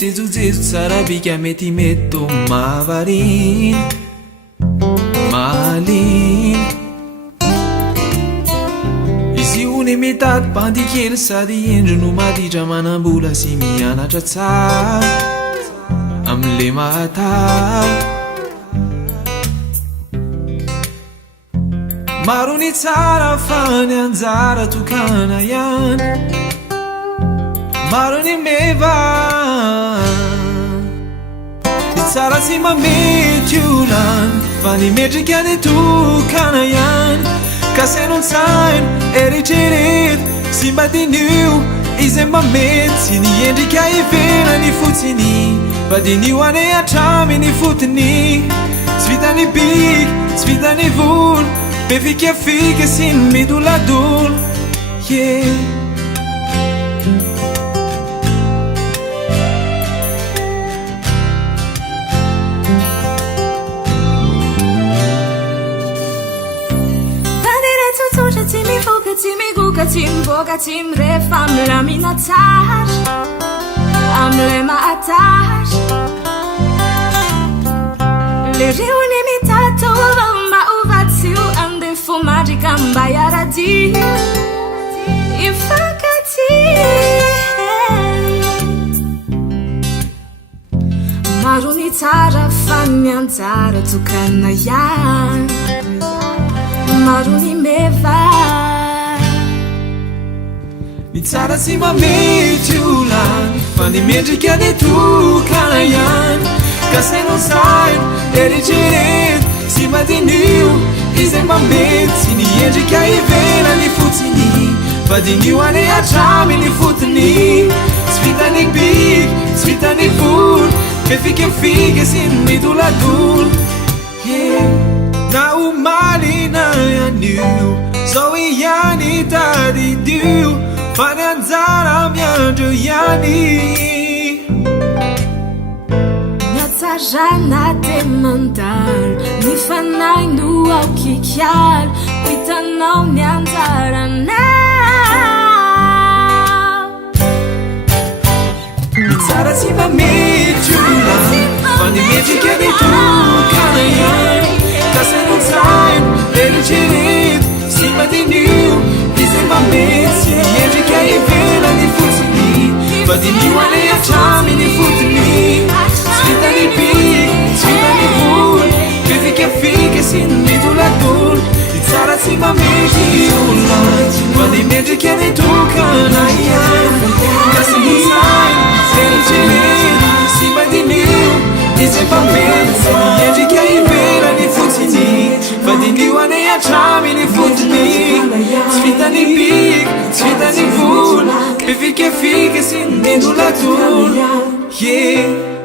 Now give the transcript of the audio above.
jejojejo tsara bika mety mety mavariny maliny izy io ny mitady bandikely sady endro no maditra manambola sy mianatra tsara amle mahatara maro ny tsara fa ny anjara tokana ihany maro ny meva ny tsara tsy mamety olany fa ny metrika ny tokana ihany ka saino tsaino eritrereto sy mbadinio izay mamety sy ny endrika ivelany fotsiny badinio ane atramy ny fotony tsy vitany biky tsy vitany volo be fikafika sy ny midoladolo yeah. Tsy miguka tsy mivoaka tsy mirefa amle minatsara amle mahatara le riony mitatova mba ovatsio andefo mandrika mba iaradio ifankaty maro ny tsara fa ny anjara tokana ihany maro ny meva ny tsara tsy mamety olany fa ny mendrika ny tokana ihany ka saino saino eritrereto sy madinio izay mamety sy ny endrika ivelany fotsiny badinio ane atramy ny fotony tsy vitany biky tsy vitany volo be fikafika sy ny midoladolo yeah. na omaly na anio zao ihany tadidio fa ny anjara miandro ihany natsarana de mandalo ny fanahy no aokikialo hitanao ny anjaranao ny tsara tsy mamety olany fa ny metrika ny tokana ihany ka saino tsaino eritrereto sy madinio izay mamety sy ny endrika ivelany fotsiny badinio ane atramy ny fotony tsy vitany biky tsy vitany volo be fikafika sy ny midoladolo ny tsara tsy mamety olany fa ny mendrika ny tokana ihany ka saino tsaino eritrereto sy madinio izay mamety sy ny endrika ivelany fotsiny badinio ane atramy ny fotony tsy vitany biky tsy vitany volo be fikafika sy ny midoladolo yeah.